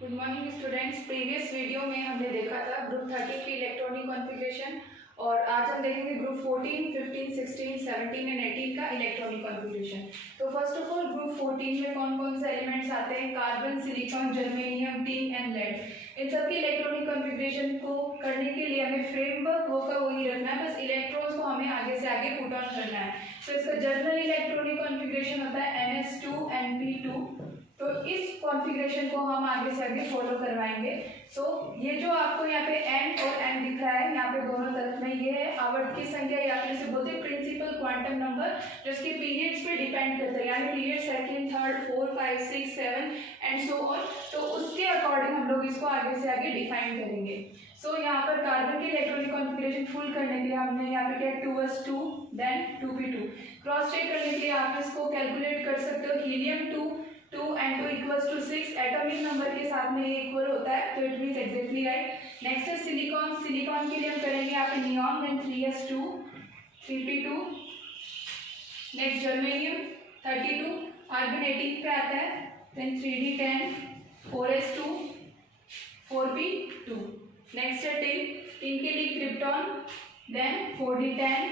Good morning students. Previous video में हमने देखा था ग्रुप 30 की इलेक्ट्रॉनिक कॉन्फ़िगरेशन और आज हम देखेंगे ग्रुप 14, 15, 16, 17 एंड 18 का इलेक्ट्रॉनिक कॉन्फ़िगरेशन। तो फर्स्ट ऑफ ऑल ग्रुप 14 में कौन कौन से एलिमेंट्स आते हैं? Carbon, silicon, germanium, tin and lead. इन सबकी इलेक्ट्रॉनिक कॉन्फ़िगरेशन को करने के लिए हमें फ्रेमवर्क होगा वही रखना है, बस इलेक्ट्रॉन्स को हमें आगे से आगे पुट ऑन करना है। तो इसका जनरल इलेक्ट्रॉनिक कॉन्फ़िगरेशन होता है NS2 तो इस कॉन्फ़िगरेशन को हम आगे से आगे फॉलो करवाएंगे। सो ये जो आपको यहाँ पे n और n दिख रहा है, यहाँ पे दोनों तरफ में ये है आवर्त की संख्या, या फिर इसे बोलते हैं प्रिंसिपल क्वांटम नंबर, जो इसके पीरियड्स पे डिपेंड करता है, यानी period second, third, 4, 5, 6, 7 and so on. तो उसके अकॉर्डिंग हम लोग इसको आगे से आगे डिफाइन करेंगे। सो यहाँ पर कार्बन की इलेक्ट्रॉनिक कॉन्फ़िगरेशन फुल करने के लिए हमने यहाँ पे क्या 2s2 then 2p2 cross check करने के लिए आप इसको कैलकुलेट कर सकते हो। Helium 2 and 2 equals to 6 atomic number के साथ में ये इक्वल होता है, तो it means exactly right. Next है सिलिकॉन। सिलिकॉन के लिए हम करेंगे यहाँ पे neon then 3s2 3p2। Next germanium 32 argon 18 पे आता है then 3d10 4s2 4p2। Next है टिन के लिए krypton then 4d10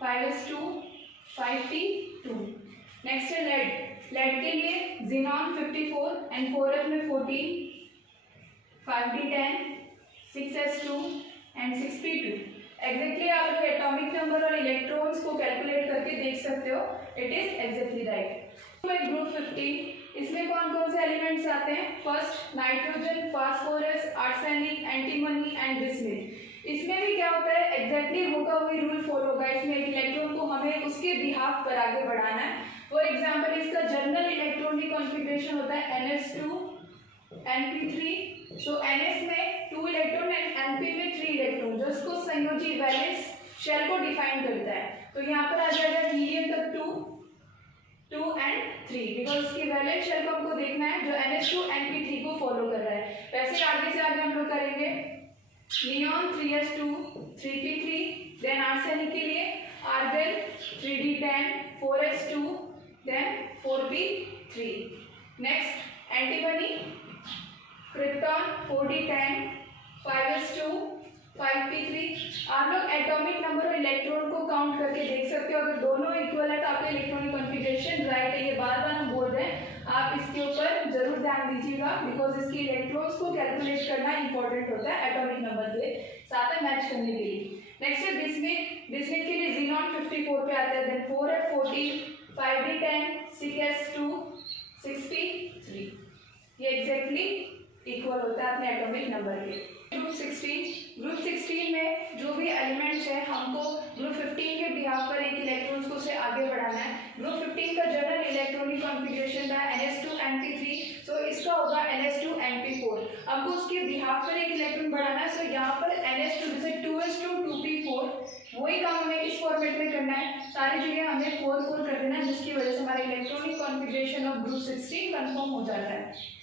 5s2 5p2। Next है लेड के लिए जिनॉन 54 एंड 4s में 14 5d10 6s2 and 6p2। Exactly आप लोग एटॉमिक नंबर और इलेक्ट्रॉन्स को कैलकुलेट करके देख सकते हो, it is exactly right. Group 15 इसमें कौन कौन से एलिमेंट्स आते हैं? First nitrogen, phosphorus, arsenic, antimony and bismuth. इसमें भी क्या होता है, एग्जैक्टली होगा वही रूल फॉलो होगा। इसमें एक इलेक्ट्रॉन को हमें उसके बिहाफ पर आगे बढ़ाना है। फॉर एग्जाम्पल इसका जनरल इलेक्ट्रॉनिक कॉन्फ़िगरेशन होता है NS2 Np3। सो NS में 2 इलेक्ट्रॉन एंड Np में 3 इलेक्ट्रॉन, जो इसको संयोजी वैलेंस शेल को डिफाइन करता है। तो यहाँ पर आ जाएगा हीलियम तक 2 एंड 3, बिकॉज उसकी वैलेंस शेल को हमको देखना है जो NS2 Np3 को फॉलो कर रहा है। वैसे आगे से आगे हम लोग करेंगे neon 3s2 3p3 then arsenic के लिए argon 3d10 4s2 then 4p3। Next antimony krypton 4d10 5s2 5p3। आप लोग एटॉमिक नंबर और इलेक्ट्रॉन को काउंट करके देख सकते हो, अगर दोनों इक्वल है तो आपका इलेक्ट्रॉनिक कॉन्फ़िगरेशन राइट है। ये बार बार हम बोल रहे हैं, आप इसके ऊपर जरूर ध्यान दीजिएगा, बिकॉज इसकी इलेक्ट्रॉन्स को कैलकुलेट करना इंपॉर्टेंट होता है एटॉमिक नंबर के साथ में मैच करने के लिए। नेक्स्ट है बिस्मिथ के लिए जिनॉन 54 पे आता है then 4f14 5d10 6s2 6p3। ये एग्जैक्टली इक्वल होता है अपने एटॉमिक नंबर के। ग्रुप 16 में जो भी एलिमेंट्स हैं हमको ग्रुप 15 के बिहाफ पर एक इलेक्ट्रॉन्स को से आगे बढ़ाना है। ग्रुप 15 का जनरल इलेक्ट्रॉनिक कॉन्फ़िगरेशन था NS2 Np3, सो इसका होगा NS2 Np4। हमको उसके बिहाफ पर एक इलेक्ट्रॉन बढ़ाना है, सो यहाँ पर NS2 जैसे 2s2 2p4 वही काम हमें इस फॉर्मेट में करना है। सारी जगह हमें 4 कर देना है, जिसकी वजह से हमारा electronic configuration of group 16 confirm हो जाता है।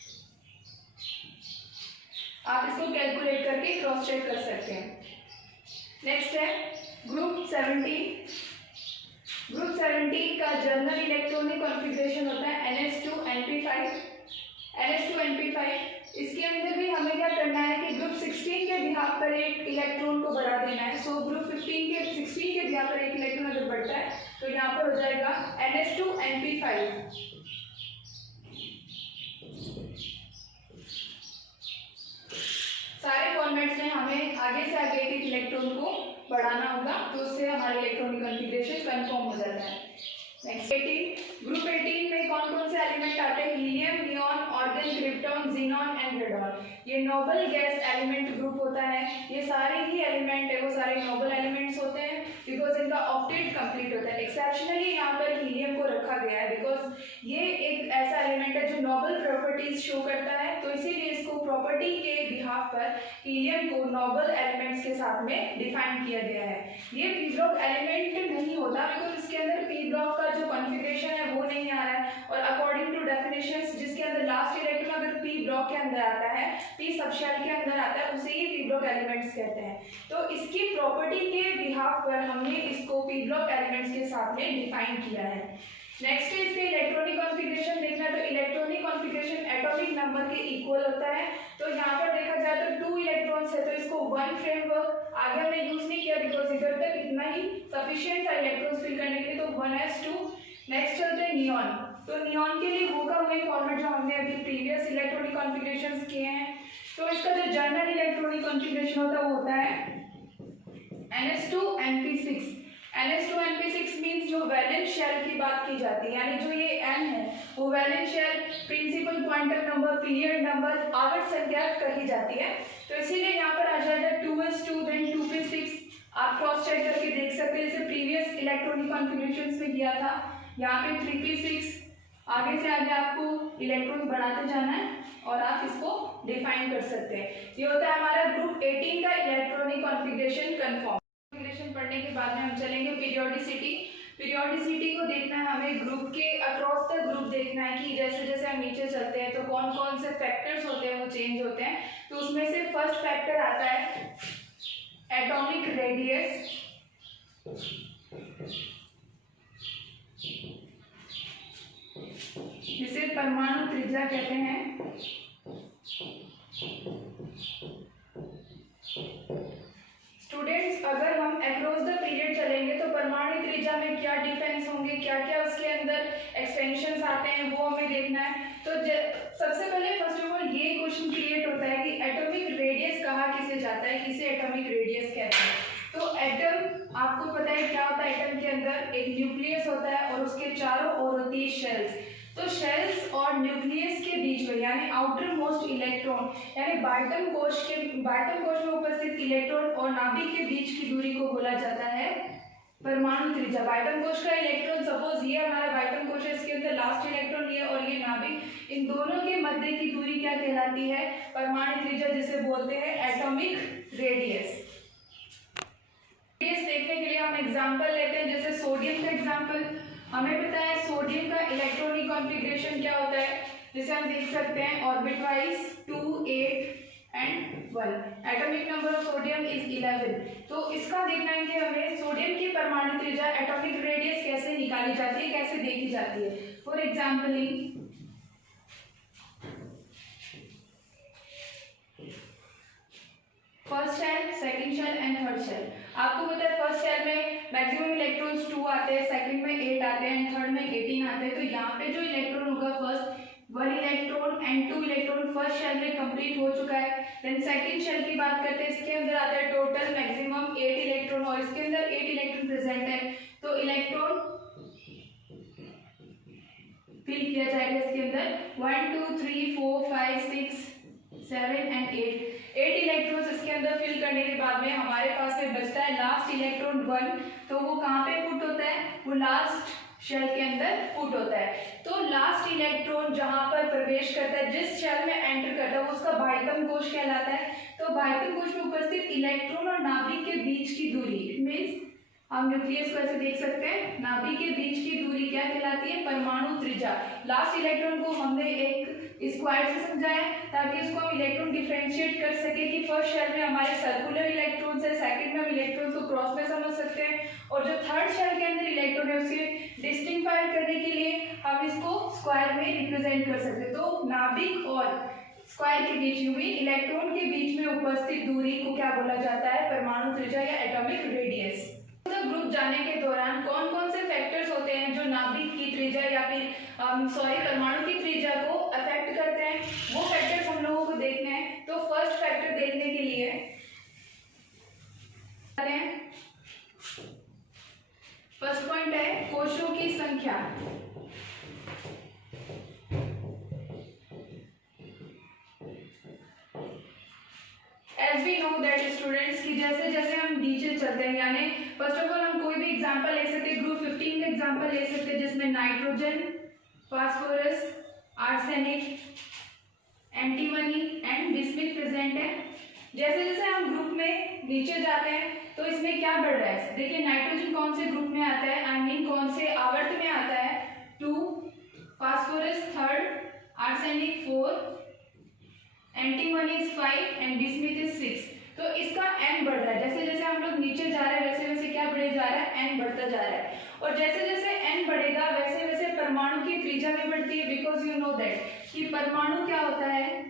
आप इसको कैलकुलेट करके क्रॉस चेक कर सकते हैं। नेक्स्ट है ग्रुप 17। ग्रुप 17 का जनरल इलेक्ट्रॉनिक कॉन्फ़िगरेशन होता है NS2 Np5। इसके अंदर भी हमें क्या करना है कि ग्रुप 16 के बिहाफ पर एक इलेक्ट्रॉन को बढ़ा देना है। सो ग्रुप 16 के बिहाफ पर एक इलेक्ट्रॉन अगर बढ़ता है तो यहाँ पर हो जाएगा NS2 Np5। सारे फॉर्मेट्स में हमें आगे से आगे एक इलेक्ट्रॉन को बढ़ाना होगा, तो उससे हमारे इलेक्ट्रॉनिक कॉन्फ़िगरेशन कंफर्म हो जाता है। नेक्स्ट ग्रुप 18 में कौन कौन से एलिमेंट आते हैं? Helium, neon, organ, krypton, xenon and radon. ये नोबल गैस एलिमेंट ग्रुप होता है। ये सारे ही एलिमेंट है वो सारे नोबल एलिमेंट्स होते हैं, बिकॉज इनका ऑक्टेट कंप्लीट होता है। एक्सेप्शनली यहाँ पर हीलियम को रखा गया है, बिकॉज ये एक ऐसा एलिमेंट है जो नोबल प्रॉपर्टीज शो करता है, तो इसीलिए इसको प्रॉपर्टी के बिहाफ पर हीलियम को नोबल एलिमेंट्स के साथ में डिफाइन किया गया है। ये पी ब्लॉक एलिमेंट नहीं होता, बिकॉज इसके अंदर पी ब्लॉक का जो कॉन्फ़िगरेशन है वो नहीं आ रहा है, और अकॉर्डिंग टू डेफिनेशंस जिसके अंदर लास्ट इलेक्ट्रॉन अगर पी ब्लॉक के अंदर आता है, पी सबशेल के अंदर आता है, उसे ही पी ब्लॉक एलिमेंट्स कहते हैं। तो इसकी प्रॉपर्टी के बिहाफ पर हमने इसको पी ब्लॉक एलिमेंट्स के साथ में डिफाइन किया है। नेक्स्ट है इसके इलेक्ट्रॉनिक कॉन्फ़िगरेशन देखना। तो इलेक्ट्रॉनिक कॉन्फ़िगरेशन एटॉमिक नंबर के इक्वल होता है। तो यहाँ पर देखा जाए तो 2 इलेक्ट्रॉन्स है, तो इसको 1 फ्रेमवर्क आगे हमने यूज नहीं किया बिकॉज इधर तक इतना ही सफिशिएंट था इलेक्ट्रॉन्स फिल करने के लिए, तो 1s2। नेक्स्ट चलते हैं नियॉन। तो नियॉन के लिए होगा वही फॉर्मेट जो हमने अभी प्रीवियस इलेक्ट्रॉनिक कॉन्फ़िगरेशंस किए हैं। तो इसका जो जनरल इलेक्ट्रॉनिक कॉन्फ़िगरेशन होता है वो होता है ns2np6। ns2np6 मीन्स जो वैलेंस शेल की बात की जाती है, यानी जो ये n है वो valence shell, principal quantum number, period number, आवर्त संख्या कही जाती है। तो इसीलिए यहाँ पर आ जाएगा 2s2 देन 2p6। आप क्रॉस चेक करके देख सकते हैं, जैसे प्रीवियस इलेक्ट्रॉनिक कॉन्फ़िगरेशंस में किया था। यहाँ पे 3p6, आगे से आगे आपको इलेक्ट्रॉन बढ़ाते जाना है और आप इसको डिफाइन कर सकते हैं। ये होता है हमारा ग्रुप 18 का इलेक्ट्रॉनिक कॉन्फ़िगरेशन कंफर्म। कॉन्फ़िगरेशन पढ़ने के बाद में हम चलेंगे पीरियोडिसिटी। पीरियोडिसिटी को देखना है हमें ग्रुप के अक्रॉस द ग्रुप देखना है कि जैसे जैसे हम नीचे चलते हैं तो कौन कौन से फैक्टर्स होते हैं वो चेंज होते हैं। तो उसमें से फर्स्ट फैक्टर आता है एटॉमिक रेडियस। जिसे परमाणु त्रिज्या कहते हैं। स्टूडेंट्स, अगर हम अक्रॉस द पीरियड चलेंगे तो परमाणु त्रिज्या में क्या डिफरेंस होंगे, क्या क्या उसके अंदर एक्सपेंशंस आते हैं वो हमें देखना है। तो सबसे पहले फर्स्ट ऑफ ऑल ये क्वेश्चन क्रिएट होता है कि एटॉमिक रेडियस कहा किसे जाता है, किसे एटॉमिक रेडियस कहते हैं। तो एटम आपको पता है क्या होता है, एटम के अंदर एक न्यूक्लियस होता है और उसके चारों ओर होती है शेल्स। तो शेल्स और न्यूक्लियस के बीच में यानी आउटर मोस्ट इलेक्ट्रॉन यानी बाटम कोश में उपस्थित इलेक्ट्रॉन और नाभिक के बीच की दूरी को बोला जाता है परमाणु त्रिज्या। बाटम कोश का इलेक्ट्रॉन, सपोज ये हमारा बाटम कोश है, इसके अंदर लास्ट इलेक्ट्रॉन ये और ये नाभिक, इन दोनों के मध्य की दूरी क्या कहलाती है, परमाणु त्रिज्या, जिसे बोलते हैं एटॉमिक रेडियस। देखने के लिए हम एग्जांपल लेते हैं, जैसे सोडियम का एग्जांपल। हमें पता है सोडियम का इलेक्ट्रॉनिक कॉन्फ़िगरेशन क्या होता है, जैसे हम देख सकते हैं orbit wise 2, 8 and 1। Atomic number of sodium is 11। तो इसका देखना है कि हमें सोडियम की परमाणु त्रिज्या एटॉमिक रेडियस कैसे निकाली जाती है, कैसे देखी जाती है। For example first shell, second shell and third shell. आपको पता है फर्स्ट शेल में मैक्सिमम इलेक्ट्रॉन्स 2 आते हैं, सेकंड में 8 आते हैं एंड थर्ड में 18 आते हैं। तो यहाँ पे जो इलेक्ट्रॉन होगा first 1 electron and 2 electron first shell में कंप्लीट हो चुका है। देन सेकंड शेल की बात करते हैं, इसके अंदर आता है टोटल मैक्सिमम 8 इलेक्ट्रॉन और इसके अंदर 8 इलेक्ट्रॉन प्रेजेंट है। तो इलेक्ट्रॉन फिल किया जाएगा इसके अंदर 1 2 3 4 5 6 7 एंड 8 इलेक्ट्रॉन्स इसके अंदर फिल करने के बाद में हमारे पास में बचता है लास्ट इलेक्ट्रॉन 1। तो वो कहाँ पे पुट होता है, वो लास्ट शेल के अंदर पुट होता है। तो लास्ट इलेक्ट्रॉन जहां पर प्रवेश करता है, जिस शेल में एंटर करता है, वो उसका बाह्यतम कोश कहलाता है। तो बाह्यतम कोश में उपस्थित इलेक्ट्रॉन और नाभिक के बीच की दूरी, इट मीन्स हम न्यूक्लियस को ऐसे देख सकते हैं, नाभिक के बीच की दूरी क्या कहलाती है, परमाणु त्रिज्या। लास्ट इलेक्ट्रॉन को हमने एक स्क्वायर से समझाया ताकि इसको हम इलेक्ट्रॉन डिफरेंशिएट कर सके कि फर्स्ट शेल में हमारे सर्कुलर इलेक्ट्रॉन्स है, सेकंड में हम इलेक्ट्रॉन्स को क्रॉस में समझ सकते हैं, और जो थर्ड शेल के अंदर इलेक्ट्रॉन है उसके डिस्टिंक्टिफाई करने के लिए हम इसको स्क्वायर में रिप्रेजेंट कर सकते हैं। तो नाभिक और स्क्वायर के बीच में इलेक्ट्रॉन के बीच में उपस्थित दूरी को क्या बोला जाता है, परमाणु त्रिज्या या एटॉमिक रेडियस। ग्रुप जाने के दौरान कौन कौन से फैक्टर्स होते हैं जो नाभिक की त्रिज्या या फिर परमाणु की त्रिज्या को अफेक्ट करते हैं, वो फैक्टर्स हम लोगों को देखने हैं। तो फर्स्ट फैक्टर देखने के लिए फर्स्ट पॉइंट है कोशों की संख्या। As we know that students की जैसे जैसे हम नीचे चलते हैं, यानी फर्स्ट ऑफ ऑल हम कोई भी एग्जांपल ले सकते हैं, ग्रुप 15 का एग्जांपल ले सकते हैं जिसमें nitrogen, phosphorus, arsenic, antimony and bismuth present है। जैसे जैसे हम ग्रुप में नीचे जाते हैं तो इसमें क्या बढ़ रहा है, देखिए नाइट्रोजन कौन से ग्रुप में आता है, आई मीन कौन से आवर्त में आता है, 2, phosphorus 3rd, arsenic 4, antimony 5 and bismuth 6। तो इसका n बढ़ रहा है, जैसे जैसे हम लोग नीचे जा रहे हैं वैसे वैसे क्या बढ़े जा रहा है, n बढ़ता जा रहा है। और जैसे जैसे n बढ़ेगा वैसे वैसे परमाणु की त्रिज्या भी बढ़ती है, बिकॉज यू नो दैट कि परमाणु क्या होता है,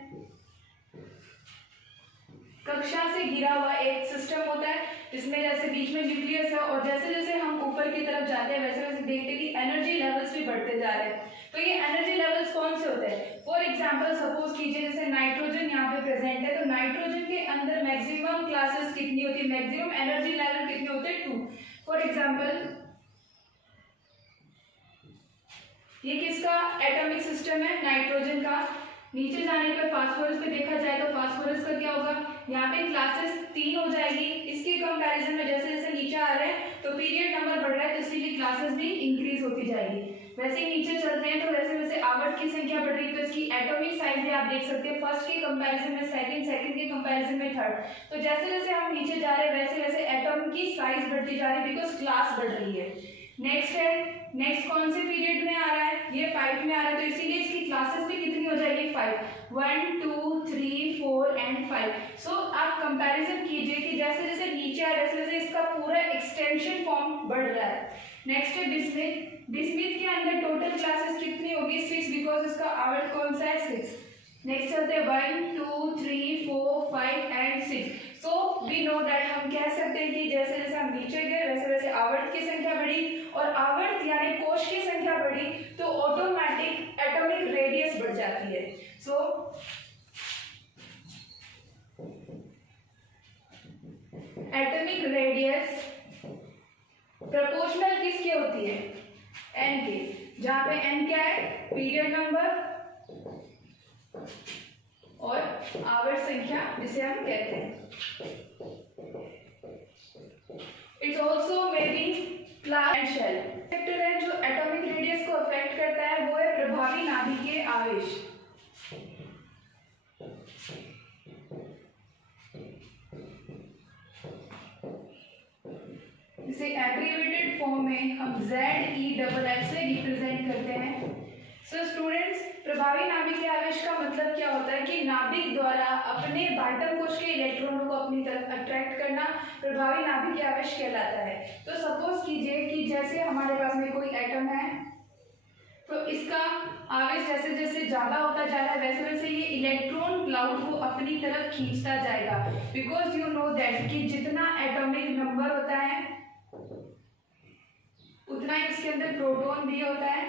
कक्षा से घिरा हुआ एक सिस्टम होता है जिसमें जैसे बीच में न्यूक्लियस है, और जैसे जैसे हम ऊपर की तरफ जाते हैं वैसे वैसे देखते हैं कि एनर्जी लेवल्स भी बढ़ते जा रहे हैं। तो ये एनर्जी लेवल्स कौन से होते हैं? फॉर एग्जांपल सपोज कीजिए जैसे नाइट्रोजन यहाँ पे प्रेजेंट है, तो नाइट्रोजन के अंदर मैक्सिमम क्लासेस कितनी होती है, मैक्सिमम एनर्जी लेवल कितने होते हैं? 2। फॉर एग्जाम्पल ये किसका एटॉमिक सिस्टम है? नाइट्रोजन का। नीचे जाने पर फास्फोरस पे देखा जाए तो फास्फोरस का क्या होगा, यहाँ पे क्लासेस 3 हो जाएगी। इसके कंपैरिजन में जैसे जैसे नीचे आ रहे हैं तो पीरियड नंबर बढ़ रहा है, तो इसीलिए क्लासेस भी इंक्रीज होती जाएगी। वैसे ही नीचे चलते हैं तो वैसे वैसे आवर्त की संख्या बढ़ रही है, तो इसकी एटॉमिक साइज भी आप देख सकते हैं, फर्स्ट के कंपैरिजन में सेकंड, सेकंड के कंपैरिजन में थर्ड। तो जैसे जैसे हम नीचे जा रहे हैं वैसे वैसे एटॉम की साइज बढ़ती जा रही है, बिकॉज क्लास बढ़ रही है। नेक्स्ट कौन से पीरियड में आ रहा है? ये 5 में आ रहा है, तो इसीलिए इसकी क्लासेस भी कितनी हो जाएगी? 5, 1 2 3 4 एंड 5। सो आप कंपैरिजन कीजिए कि जैसे जैसे नीचे आ वैसे वैसे इसका पूरा एक्सटेंशन फॉर्म बढ़ रहा है। नेक्स्ट है बिस्मिथ। बिस्मिथ के अंदर टोटल क्लासेस कितनी होगी? 6, बिकॉज इसका आवर्त कौन सा है? 6। नेक्स्ट चलते हैं 1 2 3 4 5 and 6। So we know that हम कह सकते हैं कि जैसे जैसे हम नीचे गए वैसे वैसे आवर्त की संख्या बढ़ी, और आवर्त यानी कोश की संख्या बढ़ी तो ऑटोमेटिक एटॉमिक रेडियस बढ़ जाती है। सो एटॉमिक रेडियस प्रोपोर्शनल किसके होती है? n के, जहां पे n क्या है? पीरियड नंबर और आवर्त संख्या जिसे हम कहते हैं। It's also may be class and shell. Factor है जो एटॉमिक रेडियस को अफेक्ट करता है वो है प्रभावी नाभिकीय आवेश। इसे एब्रिविएटेड फॉर्म में हम ZeFF से रिप्रेजेंट करते हैं। सो स्टूडेंट्स, प्रभावी नाभिकीय आवेश का मतलब क्या होता है कि नाभिक द्वारा अपने बाह्यतम कोश के इलेक्ट्रॉनों को अपनी तरफ अट्रैक्ट करना प्रभावी नाभिकीय आवेश कहलाता है। तो सपोज कीजिए कि जैसे हमारे पास में कोई एटम है, तो इसका आवेश जैसे जैसे ज्यादा होता जा रहा है वैसे वैसे ये इलेक्ट्रॉन क्लाउड को अपनी तरफ खींचता जाएगा, बिकॉज यू नो दैट कि जितना एटॉमिक नंबर होता है उतना ही इसके अंदर प्रोटॉन भी होता है,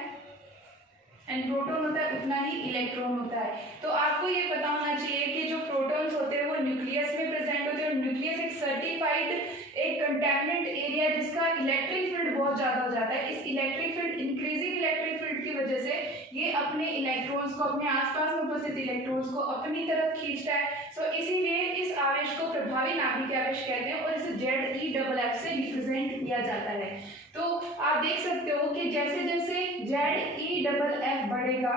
एंड प्रोटॉन होता है उतना ही इलेक्ट्रॉन होता है। तो आपको ये पता होना चाहिए कि जो प्रोटॉन्स होते हैं वो न्यूक्लियस में प्रेजेंट होते हैं, और न्यूक्लियस एक सर्टिफाइड एक कंटेमिनेंट एरिया जिसका इलेक्ट्रिक फील्ड बहुत ज्यादा हो जाता है। इस electric field, increasing electric field की वजह से ये अपने इलेक्ट्रॉन्स को, अपने आसपास में उपस्थित इलेक्ट्रॉन्स को अपनी तरफ खींचता है। सो इसीलिए इस आवेश को प्रभावी नाभिकीय आवेश कहते हैं, और इसे ZeFF से रिप्रेजेंट किया जाता है। तो आप देख सकते हो कि जैसे जैसे ZeFF बढ़ेगा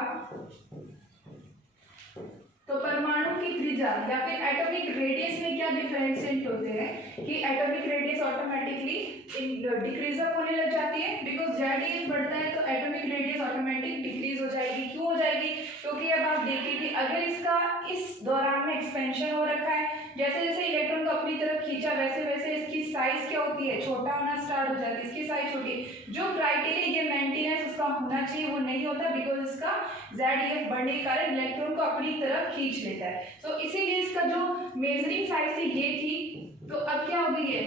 तो परमाणु की त्रिज्या या फिर एटॉमिक रेडियस में क्या डिफरेंशिएट होते हैं कि atomic radius automatically decrease up होने लग जाती है, बिकॉज ZeF बढ़ता है तो एटॉमिक रेडियस ऑटोमेटिक डिक्रीज हो जाएगी। क्यों हो जाएगी? क्योंकि अब आप देखिए कि अगर इसका इस दौरान में एक्सपेंशन हो रखा है, जैसे जैसे इलेक्ट्रॉन को अपनी तरफ खींचा वैसे वैसे इसकी साइज क्या होती है? छोटा होना स्टार्ट हो जाती है, इसकी साइज छोटी। जो क्राइटेरिया ये मेंटेनेंस उसका होना चाहिए वो नहीं होता, बिकॉज इसका ZeF बढ़ने के कारण इलेक्ट्रॉन को अपनी तरफ खींच लेता है। तो इसीलिए इसका जो मेजरिंग साइज थी ये थी, तो अब क्या हो गई है?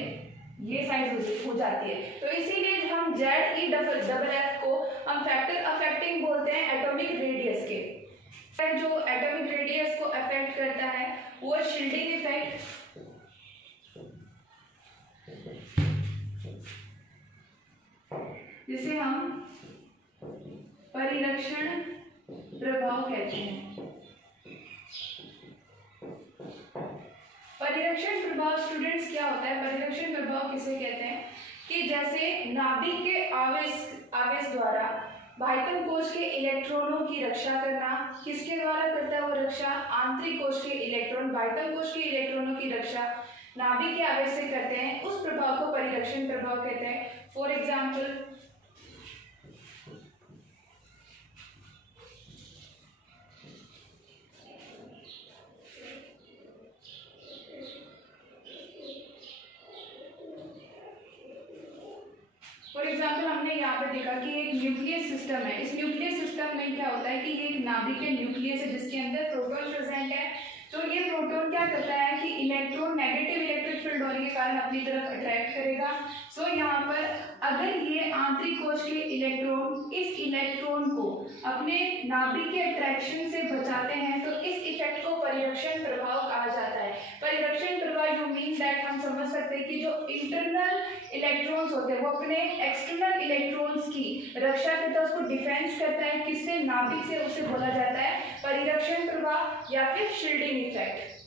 ये साइज हो जाती है। तो इसीलिए हम ZeFF को हम फैक्टर अफेक्टिंग बोलते हैं एटॉमिक रेडियस के। जो एटॉमिक रेडियस को अफेक्ट करता है वो शील्डिंग इफेक्ट, जिसे हम परिरक्षण प्रभाव कहते हैं। परिरक्षण प्रभाव स्टूडेंट्स क्या होता है? परिरक्षण प्रभाव किसे कहते हैं कि जैसे नाभिक के आवेश द्वारा बाह्यतम कोश के इलेक्ट्रॉनों की रक्षा करना, किसके द्वारा करता है वो रक्षा? आंतरिक कोश के इलेक्ट्रॉन बाह्यतम कोश के इलेक्ट्रॉनों की रक्षा नाभिक के आवेश से करते हैं, उस प्रभाव को परिरक्षण प्रभाव कहते हैं। फॉर एग्जाम्पल हमने यहाँ पे देखा कि एक न्यूक्लियस सिस्टम है। इस न्यूक्लियस सिस्टम में क्या होता है कि ये एक नाभिक न्यूक्लियस है जिसके अंदर प्रोटॉन प्रेजेंट है। तो ये प्रोटॉन क्या करता है कि इलेक्ट्रॉन नेगेटिव इलेक्ट्रिक फील्ड होने के कारण अपनी तरफ अट्रैक्ट करेगा। सो यहाँ पर अगर ये आंतरिक कोश के इलेक्ट्रॉन इस इलेक्ट्रॉन को अपने नाभिक के अट्रैक्शन से बचाते हैं तो इस इफेक्ट को परिरक्षण प्रभाव कहा जाता है। परिरक्षण प्रभाव यू मीन दैट हम समझ सकते हैं कि जो इंटरनल इलेक्ट्रॉन्स होते हैं वो अपने एक्सटर्नल इलेक्ट्रॉन्स की रक्षा करता है, उसको डिफेंस करता है। किससे? नाभिक से। उसे बोला जाता है परिरक्षण प्रभाव या फिर शील्डिंग इफेक्ट।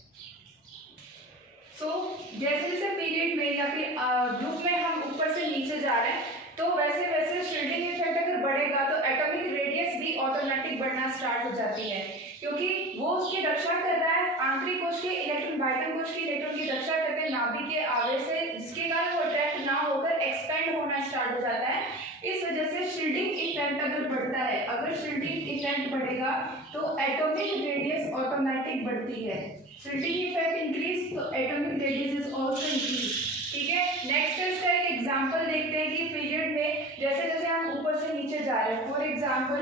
सो जैसे जैसे पीरियड में या फिर ग्रुप में हम ऊपर से नीचे जा रहे हैं तो वैसे वैसे शील्डिंग इफेक्ट अगर बढ़ेगा तो एटॉमिक रेडियस भी ऑटोमेटिक बढ़ना स्टार्ट हो जाती है, क्योंकि वो उसकी रक्षा कर रहा है। आंतरिक कोश के इलेक्ट्रॉन बाह्य कोश के इलेक्ट्रॉन की रक्षा करते हैं नाभिक के आवेश से, जिसके कारण वो अट्रैक्ट ना होकर एक्सपेंड होना स्टार्ट हो जाता है। इस वजह से शील्डिंग इफेक्ट अगर बढ़ता है, अगर शील्डिंग इफेक्ट बढ़ेगा तो एटॉमिक रेडियस ऑटोमेटिक बढ़ती है। शील्डिंग इफेक्ट इंक्रीज तो atomic radius is also increase. ठीक है, नेक्स्ट इसका एक एग्जांपल देखते हैं कि पीरियड में जैसे जैसे हम ऊपर से नीचे जा रहे हैं। फॉर एग्जांपल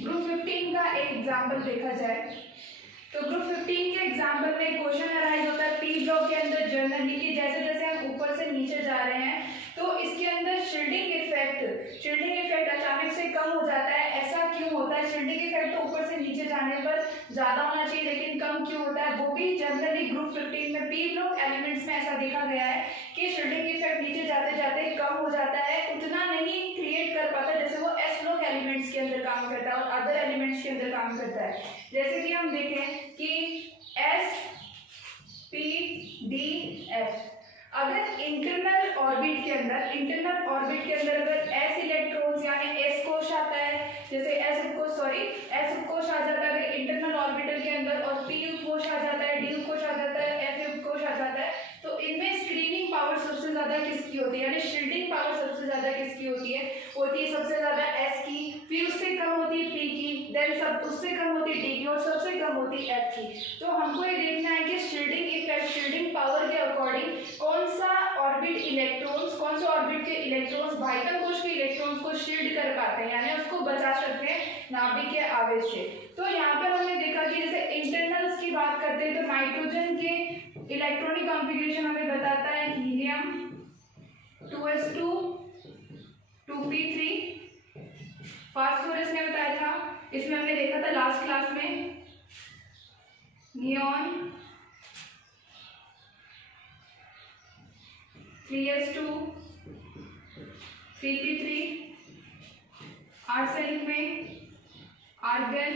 ग्रुप 15 का एक एग्जांपल देखा जाए तो ग्रुप 15 के एग्जांपल में क्वेश्चन अराइज होता है पी ब्लॉक के अंदर जनरली कि जैसे जैसे हम ऊपर से नीचे जा रहे हैं तो इसके अंदर शील्डिंग इफेक्ट अचानक से कम हो जाता है। ऐसा क्यों होता है? शील्डिंग इफेक्ट तो ऊपर से नीचे जाने पर ज्यादा होना चाहिए लेकिन कम क्यों होता है? वो भी जनरली ग्रुप 15 में पी ब्लॉक एलिमेंट्स में ऐसा देखा गया है कि शील्डिंग इफेक्ट नीचे जाते जाते कम हो जाता है, उतना नहीं क्रिएट कर पाता जैसे वो एस ब्लॉक एलिमेंट्स के अंदर काम करता है और अदर एलिमेंट्स के अंदर काम करता है। जैसे कि हम देखें कि एस पी डी एफ, अगर इंटरनल ऑर्बिट के अंदर अगर एस इलेक्ट्रॉन्स यानी एस कोश आता है, जैसे एस उपकोश आ जाता है अगर इंटरनल ऑर्बिटल के अंदर, और पी उपकोश आ जाता है, डी उपकोश आ जाता है, एफ उपकोश आ जाता है, तो इनमें स्क्रीनिंग पावर सबसे ज्यादा किसकी होती है, यानी शील्डिंग पावर सबसे ज्यादा किसकी होती है सबसे ज्यादा एस की, फिर उससे कम होती है पी की, देन सब उससे कम होती है डी की और सबसे कम होती है एफ की। तो हमको ये देखना है कि शील्डिंग इफेक्ट, शील्डिंग पावर के अकॉर्डिंग कौन सा ऑर्बिट के इलेक्ट्रॉन्स बाह्य कोश के इलेक्ट्रॉन्स को शील्ड कर पाते हैं, यानी उसको बचा सकते हैं नाभिक के आवेश से। तो यहाँ पर हमने देखा कि जैसे इंटरनल्स की बात करते हैं तो नाइट्रोजन के इलेक्ट्रॉनिक कॉन्फ़िगरेशन हमें बताता है हीलियम 2s2 2p3, फास्फोरस ने बताया था, इसमें हमने देखा था लास्ट क्लास में नियॉन 3s2 3p3, आर्सेनिक में argon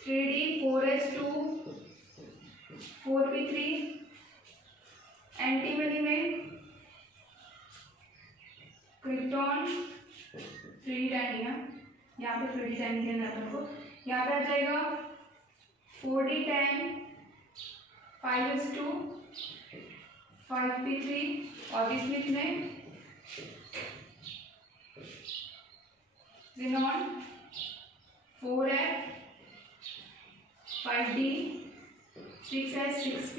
3d 4s2 4p3, antimony में क्रिप्टॉन 3d टाइनियम, यहाँ पे 3d टाइनियम है अपन को, यहाँ पे आ जाएगा 4d10 5s2 5p3, और बिस्मिथ में xenon 4f 5d 6s 6p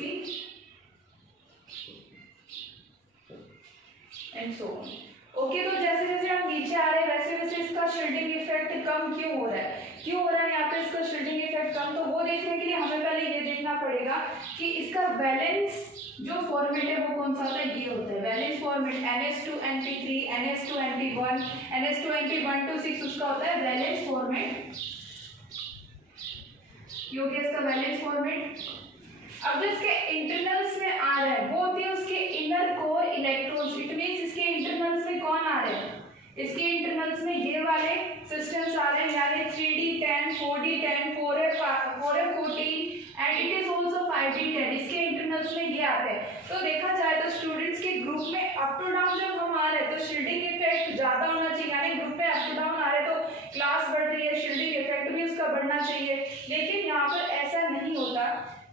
and so on. Okay, तो जैसे जैसे हम नीचे आ रहे हैं वैसे वैसे इसका शील्डिंग इफेक्ट कम क्यों हो रहा है, यहाँ पे इसका शील्डिंग इफेक्ट कम, तो वो देखने के लिए हमें पहले ये देखना पड़ेगा कि इसका वैलेंस जो फॉर्मेट है वो कौन सा होता है, ये होता है valence format NH2NP3 NH2NP1 NH2NP1 to 6, उसका होता है वैलेंस फॉर्मेट, ये हो गया इसका वैलेंस फॉर्मेट। अब जो इसके इंटरनल्स में आ रहा है वो होती है उसके inner core electrons, it means इसके इंटरनल्स में कौन आ रहे हैं, इसके इंटरनल्स में ये वाले सिस्टम्स आ रहे हैं, यानी 3d10 4d10 4f14 and it is also 5d10, इसके इंटरनल्स में ये आते हैं। तो देखा जाए तो स्टूडेंट्स के ग्रुप में अप टू डाउन जब हम आ रहे हैं तो शील्डिंग इफेक्ट ज्यादा होना चाहिए, यानी ग्रुप में अप टू डाउन आ रहे हैं तो क्लास बढ़ रही है, शील्डिंग इफेक्ट भी उसका बढ़ना चाहिए, लेकिन यहाँ पर ऐसा नहीं होता।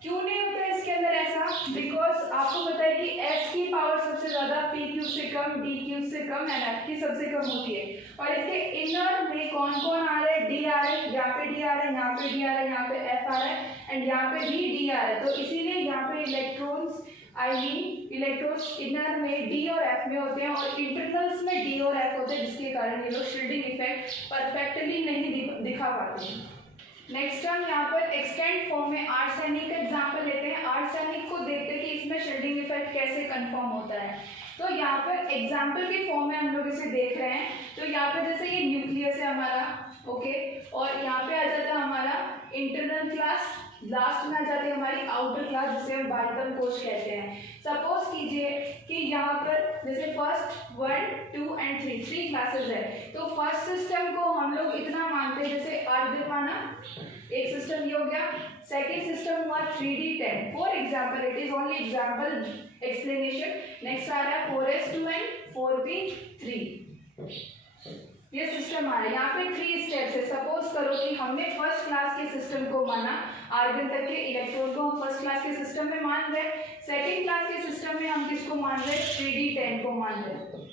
क्यों नहीं होता इसके अंदर ऐसा? बिकॉज आपको पता है कि एस की पावर सबसे ज्यादा मतलब p क्यूब से कम, d क्यूब से कम एंड f की सबसे कम होती है। और इसके इनर में कौन कौन आ रहा है, d आ रहा है, यहाँ पे d आ रहा है, यहाँ पे d आ रहा है, यहाँ पे f आ रहा है एंड यहाँ पे भी d आ रहा है। तो इसीलिए यहाँ पे इलेक्ट्रॉन्स इलेक्ट्रॉन्स इनर में d और f में होते हैं और इंटरनल्स में d और f होते हैं, जिसके कारण ये लोग शील्डिंग इफेक्ट परफेक्टली नहीं दिखा पाते हैं। नेक्स्ट हम यहाँ पर एक्सटेंड फॉर्म में आर्सेनिक का एग्जांपल लेते हैं। आर्सेनिक को देखते हैं कि इसमें शील्डिंग इफेक्ट कैसे कंफर्म होता है। तो यहाँ पर एग्जांपल के फॉर्म में हम लोग इसे देख रहे हैं। तो यहाँ पर जैसे ये न्यूक्लियस है हमारा, ओके, और यहाँ पे आ जाता है हमारा इंटरनल क्लास, लास्ट में आ जाती है हमारी आउटर क्लास जिसे हम बाइटल कोश कहते हैं। सपोज कीजिए कि यहाँ पर जैसे फर्स्ट 1, 2 एंड 3 क्लासेस है। तो फर्स्ट सिस्टम को हम लोग इतना मानते हैं जैसे अर्ध माना, एक सिस्टम ये हो गया। सेकेंड सिस्टम हुआ 3D10 for example, it is only example explanation. Next आ रहा है 4s2 एंड 4p3, ये सिस्टम आ रहा है। यहाँ पे 3 स्टेप्स है। सपोज करो कि हमने फर्स्ट क्लास के सिस्टम को माना, आर्गन तक के इलेक्ट्रॉन को हम फर्स्ट क्लास के सिस्टम में मान रहे हैं। सेकंड क्लास के सिस्टम में हम किसको मान रहे हैं, 3D10 को मान रहे हैं,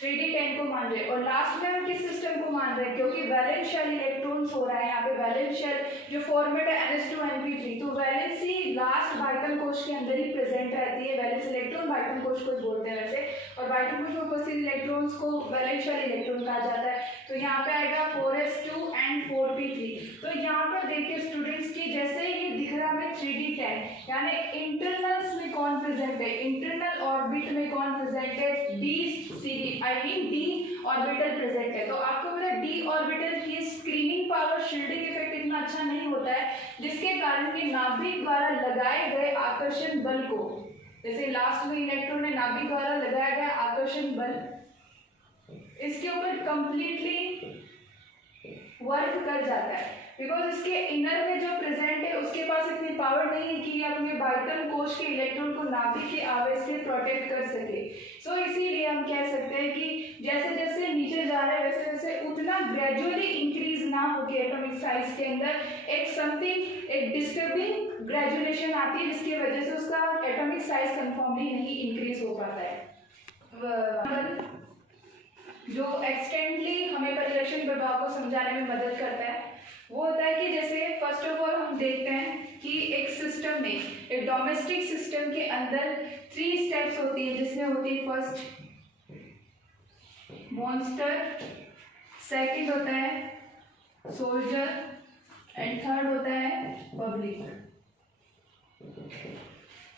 3D10 को मान रहे हैं। और लास्ट में हम किस सिस्टम को मान रहे हैं, क्योंकि वैलेंस शेल इलेक्ट्रॉन्स हो रहा है यहाँ पे, वैलेंस शेल जो फॉर्मेट है NH2NP3, तो वैलेंसी लास्ट बाइटल कोश के अंदर ही प्रेजेंट रहती है। वैलेंस इलेक्ट्रॉन बाइटल कोश को बोलते हैं वैसे, और बाइटल कोश में उपस्थित इलेक्ट्रॉन्स को वैलेंस शेल इलेक्ट्रॉन कहा जाता है। तो यहाँ पे आएगा 4s2 एंड 4p3। तो यहाँ पर देखिए स्टूडेंट्स की जैसे ये दिख रहा है 3D10, यानी इंटरनल्स में कौन प्रेजेंट है, इंटरनल ऑर्बिट में कौन प्रेजेंट है, d ऑर्बिटल प्रेजेंट है। तो आपको पता है d ऑर्बिटल की स्क्रीनिंग पावर, शील्डिंग इफेक्ट इतना अच्छा नहीं होता है, जिसके कारण कि नाभिक द्वारा लगाए गए आकर्षण बल को, जैसे लास्ट में इलेक्ट्रॉन ने नाभिक द्वारा लगाया गया आकर्षण बल, इसके ऊपर कंप्लीटली वर्क कर जाता है, बिकॉज इसके इनर में जो प्रेजेंट है उसके पास इतनी पावर नहीं है कि अपने बाइटल कोश के इलेक्ट्रॉन को नाभिक के आवेश से प्रोटेक्ट कर सके। सो इसीलिए हम कह सकते हैं कि जैसे जैसे नीचे जा रहा है वैसे वैसे उतना ग्रेजुअली इंक्रीज ना होके एटॉमिक साइज के अंदर एक डिस्टर्बिंग ग्रेजुलेशन आती है, जिसकी वजह से उसका एटॉमिक साइज कंफर्मली नहीं इंक्रीज हो पाता है। जो एक्सटेंडली हमें परिरक्षण प्रभाव को समझाने में मदद करता है वो होता है कि जैसे फर्स्ट ऑफ ऑल हम देखते हैं कि एक सिस्टम में, एक डोमेस्टिक सिस्टम के अंदर 3 स्टेप्स होती है, जिसमें होती है फर्स्ट मॉन्स्टर, सेकंड होता है सोल्जर एंड थर्ड होता है पब्लिक।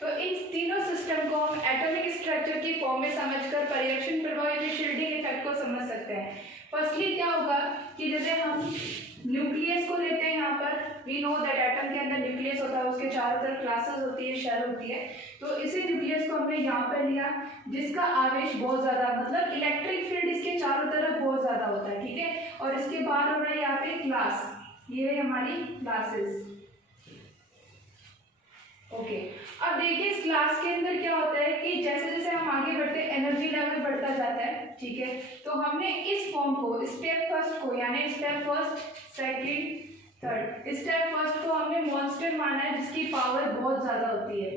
तो इन तीनों सिस्टम को हम एटॉमिक स्ट्रक्चर की फॉर्म में समझकर परिरक्षण प्रभाव या शील्डिंग इफेक्ट को समझ सकते हैं। फर्स्टली क्या होगा कि जैसे हम न्यूक्लियस को लेते हैं, यहाँ पर वी नो दैट एटम के अंदर न्यूक्लियस होता है, उसके चारों तरफ क्लासेस होती है, शेल होती है। तो इसी न्यूक्लियस को हमने यहाँ पर लिया, जिसका आवेश बहुत ज़्यादा, मतलब इलेक्ट्रिक फील्ड इसके चारों तरफ बहुत ज़्यादा होता है, ठीक है। और इसके बाद हो रहा है यहाँ पे क्लास, ये है हमारी क्लासेस, ओके। अब देखिए इस क्लास के अंदर क्या होता है कि जैसे जैसे हम आगे बढ़ते हैं एनर्जी लेवल बढ़ता जाता है, ठीक है। तो हमने इस फॉर्म को, स्टेप फर्स्ट को, यानी step first, second, third, step first को हमने मॉन्स्टर माना है, जिसकी पावर बहुत ज्यादा होती है,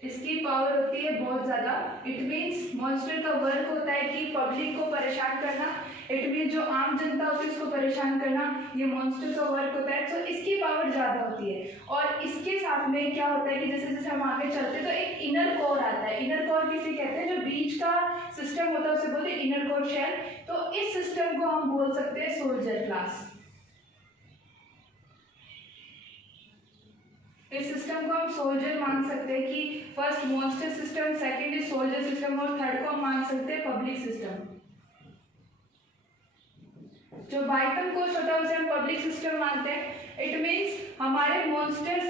इसकी पावर होती है बहुत ज्यादा। इट मीन्स मॉन्स्टर का वर्क होता है कि पब्लिक को परेशान करना, इट मीन्स जो आम जनता होती है उसको परेशान करना, ये मॉन्स्टर का वर्क होता है। तो इसकी पावर ज्यादा होती है। और इसके साथ में क्या होता है कि जैसे जैसे हम आगे चलते हैं तो एक इनर कोर आता है। इनर कोर किसे कहते हैं, जो बीच का सिस्टम होता है उसे बोलते हैं इनर कोर शेल। तो इस सिस्टम को हम बोल सकते हैं सोल्जर क्लास। इस सिस्टम को हम सोल्जर मान सकते हैं कि first monster system, second is soldier system और थर्ड को हम मान सकते हैं पब्लिक सिस्टम। जो बाइटल कोश होता है उसे हम पब्लिक सिस्टम मानते हैं। इट मीन्स हमारे मॉन्स्टर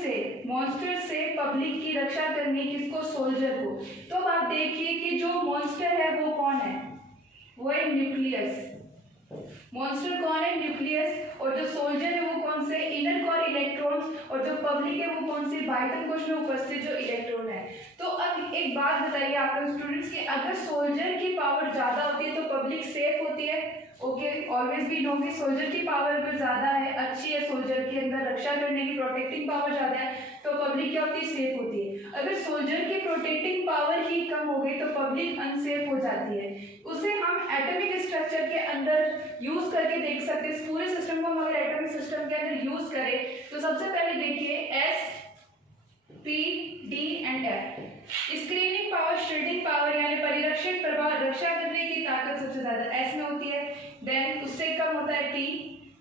से पब्लिक की रक्षा करनी, किसको, सोल्जर को। तो अब आप देखिए कि जो मॉन्स्टर है वो कौन है, वो है न्यूक्लियस। मॉन्स्टर कौन है, न्यूक्लियस। और जो सोल्जर है वो कौन से, इनर कोर इलेक्ट्रॉन्स। और जो पब्लिक है वो कौन से, बाइटल कोश में उपस्थित जो इलेक्ट्रॉन है। तो अब एक बात बताइए आप लोग स्टूडेंट्स कि अगर सोल्जर की पावर ज्यादा होती है तो पब्लिक सेफ होती है, ओके। ऑलवेज भी नो कि सोल्जर की पावर अगर ज्यादा है, अच्छी है, सोल्जर के अंदर रक्षा करने की प्रोटेक्टिंग पावर ज्यादा है, तो पब्लिक क्या होती है, सेफ होती है। अगर सोल्जर की प्रोटेक्टिंग पावर ही कम हो गई तो पब्लिक अनसेफ हो जाती है। उसे हम एटॉमिक स्ट्रक्चर के अंदर यूज करके देख सकते हैं। इस पूरे सिस्टम को हम अगर एटॉमिक सिस्टम के अंदर यूज करें तो सबसे पहले देखिए S, P, D and F. Screening power, shielding power यानी परिरक्षक प्रभाव, रक्षा करने की ताकत सबसे ज्यादा एस में होती है, देन उससे कम होता है टी,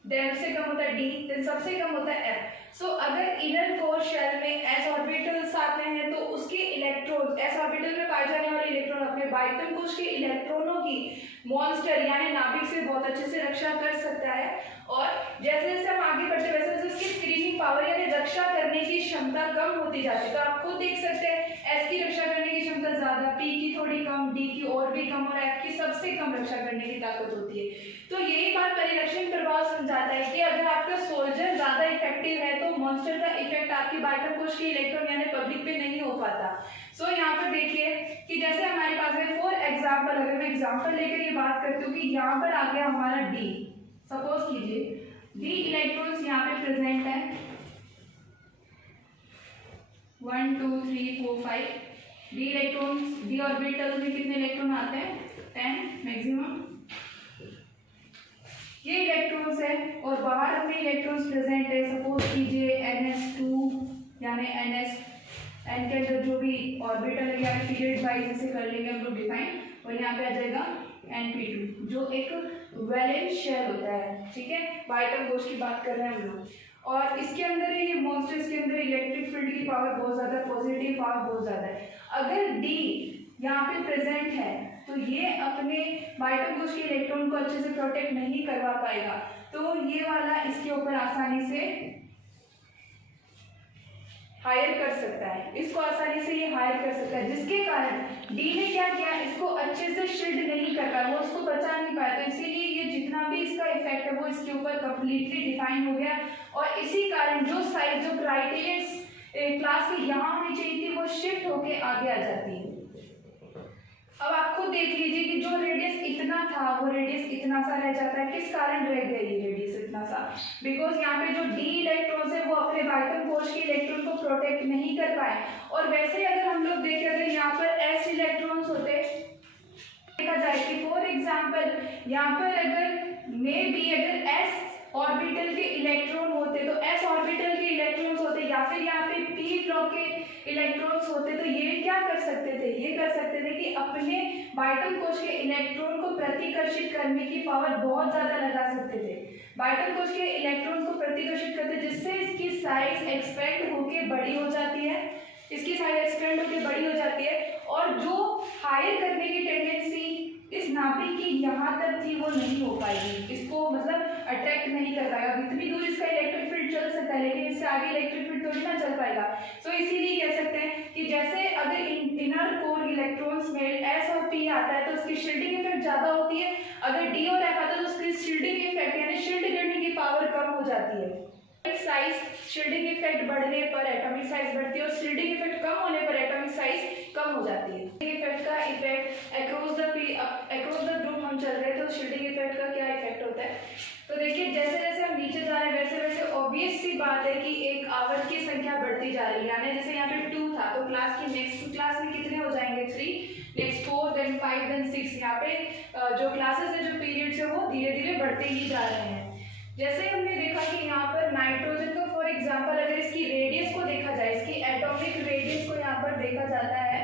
देन उससे कम होता है डी, देन सबसे कम होता है एफ। सो अगर इनर कोर शेल में एस ऑर्बिटल्स आते हैं तो उसके इलेक्ट्रॉन, एस ऑर्बिटल में पाए जाने वाले इलेक्ट्रॉन अपने बाइटम कोश के इलेक्ट्रॉनों की मॉन्स्टर यानी नाभिक से बहुत अच्छे से रक्षा कर सकता है। और जैसे जैसे हम आगे बढ़ते वैसे वैसे उसकी स्क्रीनिंग पावर यानी रक्षा करने की क्षमता कम होती जाती है। तो आप खुद देख सकते हैं एस की रक्षा करने की क्षमता ज्यादा, पी की थोड़ी कम, डी की और भी कम और एफ की सबसे कम रक्षा करने की ताकत होती है। तो यही बात परिरक्षण प्रभाव समझाता है कि अगर आपका सोल्जर ज्यादा इफेक्टिव है तो मॉन्स्टर का इफेक्ट आपकी बाइटम कोश के इलेक्ट्रॉन यानी पब्लिक पे नहीं हो पाता। सो यहाँ पर देखिए कि जैसे हमारे पास में फॉर एग्जाम्पल, अगर मैं एग्जाम्पल लेकर ये बात करती हूँ कि यहाँ पर आ गया हमारा डी, सपोज कीजिए डी इलेक्ट्रॉन्स यहाँ पे प्रेजेंट है 1 2 3 4 5। डी इलेक्ट्रॉन्स, डी ऑर्बिटल में कितने इलेक्ट्रॉन आते हैं 10 मैक्सिमम। ये इलेक्ट्रॉन्स है और बाहर अपने इलेक्ट्रॉन्स प्रेजेंट है, सपोज कीजिए NS2 यानी NS, एन के अंदर जो भी ऑर्बिटल है या पीरियड वाइज जैसे कर लेंगे हम लोग डिफाइन, और यहाँ पे आ जाएगा NP2 जो एक वैलेंस शेल होता है, ठीक है, बाइटम कोश की बात कर रहे हैं हम लोग। और इसके अंदर ये मॉन्स्टर्स के अंदर इलेक्ट्रिक फील्ड की पावर बहुत ज्यादा, पॉजिटिव पावर बहुत ज्यादा है। अगर डी यहाँ पे प्रेजेंट है तो ये अपने बाइटम कोश के इलेक्ट्रॉन को अच्छे से प्रोटेक्ट नहीं करवा पाएगा, तो ये वाला इसके ऊपर आसानी से हायर कर सकता है, इसको आसानी से ये हायर कर सकता है, जिसके कारण डी ने क्या किया, इसको अच्छे से शील्ड नहीं कर पाया, वो उसको बचा नहीं पाया। तो इसीलिए ये जितना भी इसका इफेक्ट है वो इसके ऊपर कंप्लीटली डिफाइन हो गया और इसी कारण जो साइज, जो क्राइटेरिया क्लास के यहाँ होनी चाहिए थी वो शिफ्ट होके आगे आ जाती है। अब आप खुद देख लीजिए कि जो रेडियस इतना था वो रेडियस इतना सा रह जाता है। किस कारण रह गया ये रेडियस इतना सा? बिकॉज यहाँ पे जो डी इलेक्ट्रॉन्स है वो अपने बाइटम कोश के इलेक्ट्रॉन को प्रोटेक्ट नहीं कर पाए। और वैसे अगर हम लोग देखें, अगर यहाँ पर एस इलेक्ट्रॉन्स होते, देखा जाए कि फॉर एग्जाम्पल यहाँ पर अगर मे बी अगर एस ऑर्बिटल के इलेक्ट्रॉन होते तो एस ऑर्बिटल के इलेक्ट्रॉन्स होते या फिर यहाँ पे पी ब्लॉक के इलेक्ट्रॉन्स होते तो ये क्या कर सकते थे, ये कर सकते थे कि अपने बाइटम कोश के इलेक्ट्रॉन को प्रतिकर्षित करने की पावर बहुत ज्यादा लगा सकते थे। बाइटम कोश के इलेक्ट्रॉन को प्रतिकर्षित करते जिससे इसकी साइज एक्सपेंड होके बड़ी हो जाती है, इसकी साइज एक्सपेंड होके बड़ी हो जाती है और जो हायर करने की टेंडेंसी इस नाभिक की यहाँ तक थी वो नहीं हो पाएगी, इसको मतलब अट्रैक्ट नहीं कर पाएगा। इतनी दूर इसका इलेक्ट्रिक फील्ड चल सकता है लेकिन इससे आगे इलेक्ट्रिक फील्ड थोड़ी ना चल पाएगा। तो इसीलिए कह सकते हैं कि जैसे अगर इनर कोर इलेक्ट्रॉन्स में एस और पी आता है तो उसकी शील्डिंग इफेक्ट ज्यादा होती है, अगर डी और एफ आता है तो उसकी शील्डिंग इफेक्ट यानी शील्ड करने की पावर कम हो जाती है। साइज, शील्डिंग इफेक्ट बढ़ने पर एटॉमिक साइज बढ़ती है और शील्डिंग इफेक्ट कम होने पर एटॉमिक साइज कम हो जाती है। इफेक्ट का इफेक्ट अक्रॉस द ग्रुप हम चल रहे हैं तो शील्डिंग इफेक्ट का क्या इफेक्ट होता है? तो देखिए जैसे जैसे हम नीचे जा रहे हैं वैसे वैसे ऑब्वियस सी बात है कि एक आवर्त की संख्या बढ़ती जा रही है। यानी जैसे यहाँ पे 2 था तो क्लास की नेक्स्ट क्लास में कितने हो जाएंगे 3, नेक्स्ट 4, देन 5, देन 6। यहाँ पे जो क्लासेस है, जो पीरियड्स है वो धीरे धीरे बढ़ते ही जा रहे हैं। जैसे हमने देखा कि यहाँ पर नाइट्रोजन को फॉर एग्जांपल अगर इसकी रेडियस को देखा जाए, इसकी एटॉमिक रेडियस को यहाँ पर देखा जाता है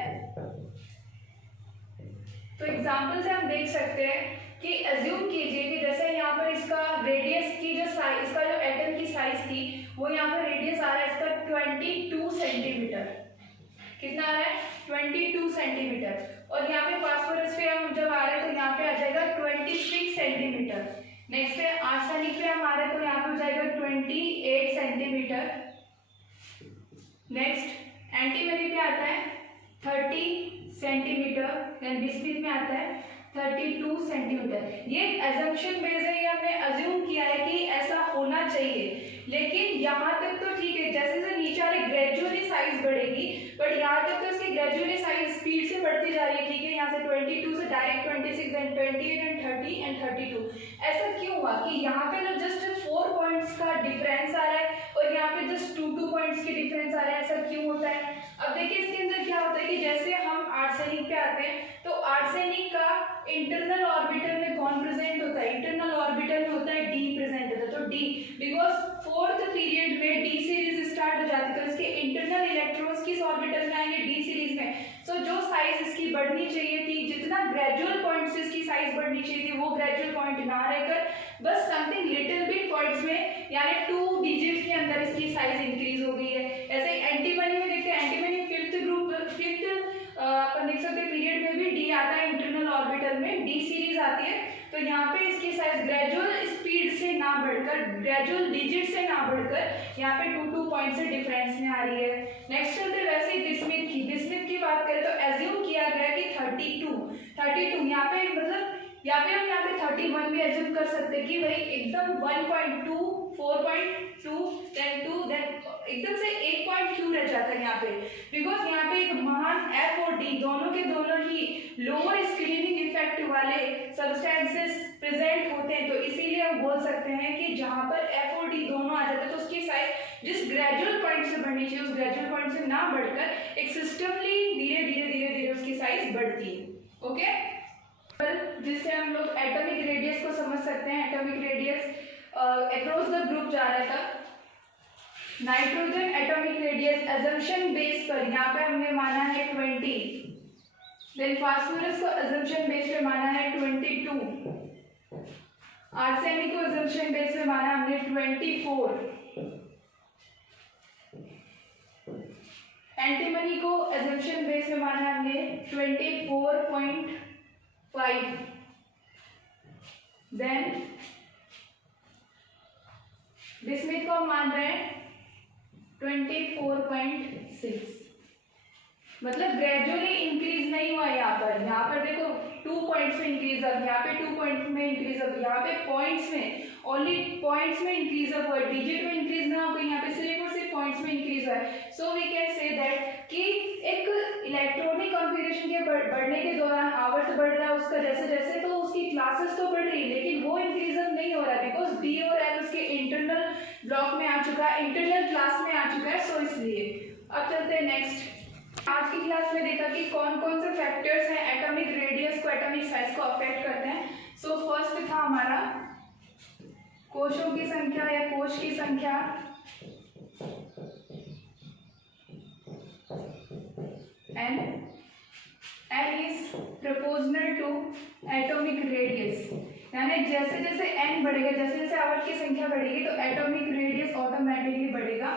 तो एग्जांपल से हम देख सकते हैं कि अज्यूम कीजिए कि जैसे यहाँ पर इसका रेडियस की जो साइज, इसका जो एटम की साइज थी वो यहाँ पर रेडियस आ रहा है इसका 22 सेंटीमीटर। कितना आ रहा है 22 सेंटीमीटर। और यहाँ पे फास्फोरस पे हम जब आ रहे हैं तो यहाँ पे आ जाएगा 26 सेंटीमीटर। नेक्स्ट है आर्सेनिक पे हम आ रहे हैं तो यहाँ पे हो जाएगा 28 सेंटीमीटर। नेक्स्ट एंटीमनी पे आता है 30 सेंटीमीटर, देन बिस्मिथ में आता है 32 सेंटीमीटर। ये एजम्पशन बेस है, ये हमने अज्यूम किया है कि ऐसा होना चाहिए, लेकिन यहाँ तक तो ठीक है। जैसे जैसे नीचे आ रही ग्रेजुअली साइज बढ़ेगी, बट यहाँ तक तो इसकी ग्रेजुअली साइज स्पीड से बढ़ती जा रही है, ठीक है। यहाँ से 22 से डायरेक्ट 26 एंड 28 एंड 30 एंड 32। ऐसा क्यों हुआ कि यहाँ पे जो जस्ट 4 पॉइंट्स का डिफरेंस आ रहा है और यहाँ पे जस्ट 2 पॉइंट्स के डिफरेंस आ रहे हैं। ऐसा क्यों होता है? अब देखिए इसके अंदर क्या होता है कि जैसे हम आर्सेनिक पे आते हैं तो आर्सेनिक का इंटरनल ऑर्बिटल में कौन प्रेजेंट होता है? इंटरनल ऑर्बिटल में होता है डी प्रेजेंट होता है। तो डी, बिकॉज फोर्थ पीरियड में डी सीरीज स्टार्ट हो जाती है तो इसके इंटरनल इलेक्ट्रॉन्स किस ऑर्बिटल में आएंगे? डी सीरीज में। सो जो साइज इसकी बढ़नी चाहिए थी, जितना ग्रेजुअल पॉइंट से इसकी साइज बढ़नी चाहिए थी, वो ग्रेजुअल पॉइंट ना रहकर बस समथिंग लिटिल बिट पॉइंट्स में यानी 2 डिजिट के अंदर इसकी साइज इंक्रीज हो गई है। ऐसे ही एंटीमनी में देखते हैं, एंटीमनी अपन देख सकते हैं पीरियड में भी डी आता है इंटरनल ऑर्बिटल में, डी सीरीज आती है। तो यहाँ पे इसकी साइज ग्रेजुअल स्पीड से ना बढ़कर, ग्रेजुअल डिजिट से ना बढ़कर यहाँ पे 2 पॉइंट से डिफरेंस में आ रही है। नेक्स्ट चलते वैसे ही बिस्मिथ की बात करें तो एज्यूम किया गया कि 32 यहाँ पे मतलब या फिर हम यहाँ पे 31 भी एज्यूम कर सकते हैं कि भाई एकदम 1.2 4.2 देन 2 देन एकदम से 1 पॉइंट क्यों रह जाता है यहाँ पे? बिकॉज यहाँ पे एक महान एफ और डी दोनों के दोनों ही लोअर स्क्रीनिंग इफेक्ट वाले सब्सटेंसेस प्रेजेंट होते हैं। तो इसीलिए हम बोल सकते हैं कि जहाँ पर एफ और डी दोनों आ जाते हैं तो उसकी साइज जिस ग्रेजुअल पॉइंट से बढ़नी चाहिए उस ग्रेजुअल पॉइंट से ना बढ़कर एक सिस्टमली धीरे धीरे उसकी साइज बढ़ती है। ओके, जिससे हम लोग एटॉमिक रेडियस को समझ सकते हैं। Atomic radius across the group जा रहा था। Nitrogen atomic radius assumption base पर यहाँ पे हमने माना है 20, देन फास्फोरस को अजम्पशन बेस पे माना है 22, आर्सेनिक को अजम्पशन बेस पे माना हमने 24, एंटीमनी को अजम्पशन बेस पे माना हमने 24.5, देन बिस्मिथ को हम मान रहे हैं 24.6। मतलब ग्रेजुअली इंक्रीज नहीं हुआ यहाँ पर देखो 2 पॉइंट्स में इंक्रीज अप, यहाँ पे 2 पॉइंट में इंक्रीज अप, यहाँ पे पॉइंट्स में ओनली पॉइंट्स में इंक्रीज अप हुआ है, डिजिट में इंक्रीज ना हो, यहाँ पे सिर्फ और सिर्फ पॉइंट्स में इंक्रीज हुआ है। So we can say that कि एक इलेक्ट्रॉनिक कॉन्फ़िगरेशन के बढ़ने के दौरान आवर्त बढ़ रहा है उसका जैसे जैसे, तो उसकी क्लासेस तो बढ़ रही है लेकिन वो इंक्रीज अप नहीं हो रहा है बिकॉज डी और एफ उसके इंटरनल ब्लॉक में आ चुका है, इंटरनल क्लास में आ चुका है। सो इसलिए अब चलते हैं नेक्स्ट। आज की क्लास में देखा कि कौन कौन से फैक्टर्स हैं एटॉमिक रेडियस को, एटॉमिक साइज को अफेक्ट करते हैं। सो फर्स्ट था हमारा कोशों की संख्या या कोश की संख्या, n is proportional to atomic radius, यानी जैसे जैसे n बढ़ेगा, जैसे जैसे आवर्त की संख्या बढ़ेगी तो एटॉमिक रेडियस ऑटोमेटिकली बढ़ेगा।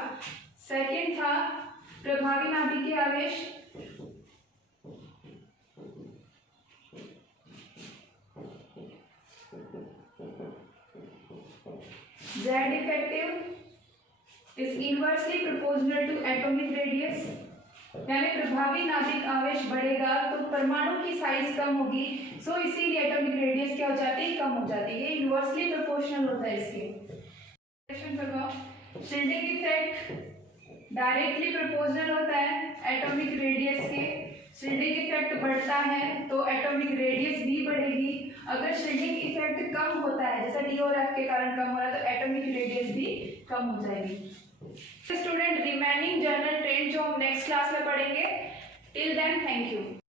सेकेंड था प्रभावी नाभिकीय आवेश, Z effective is inversely proportional to atomic radius, यानी प्रभावी नाभिक आवेश बढ़ेगा तो परमाणु की साइज कम होगी। सो इसीलिए एटॉमिक रेडियस क्या हो जाती है? कम हो जाती है। इनवर्सली प्रोपोर्शनल होता है इसके। शिल्डिंग इफेक्ट डायरेक्टली प्रोपोर्शनल होता है एटॉमिक रेडियस के। शिल्डिंग इफेक्ट बढ़ता है तो एटॉमिक रेडियस भी बढ़ेगी। अगर शिल्डिंग इफेक्ट कम होता है जैसा डी और एफ के कारण कम हो रहा है तो एटॉमिक रेडियस भी कम हो जाएगी। स्टूडेंट रिमेनिंग जनरल ट्रेंड जो हम नेक्स्ट क्लास में पढ़ेंगे। Till then thank you.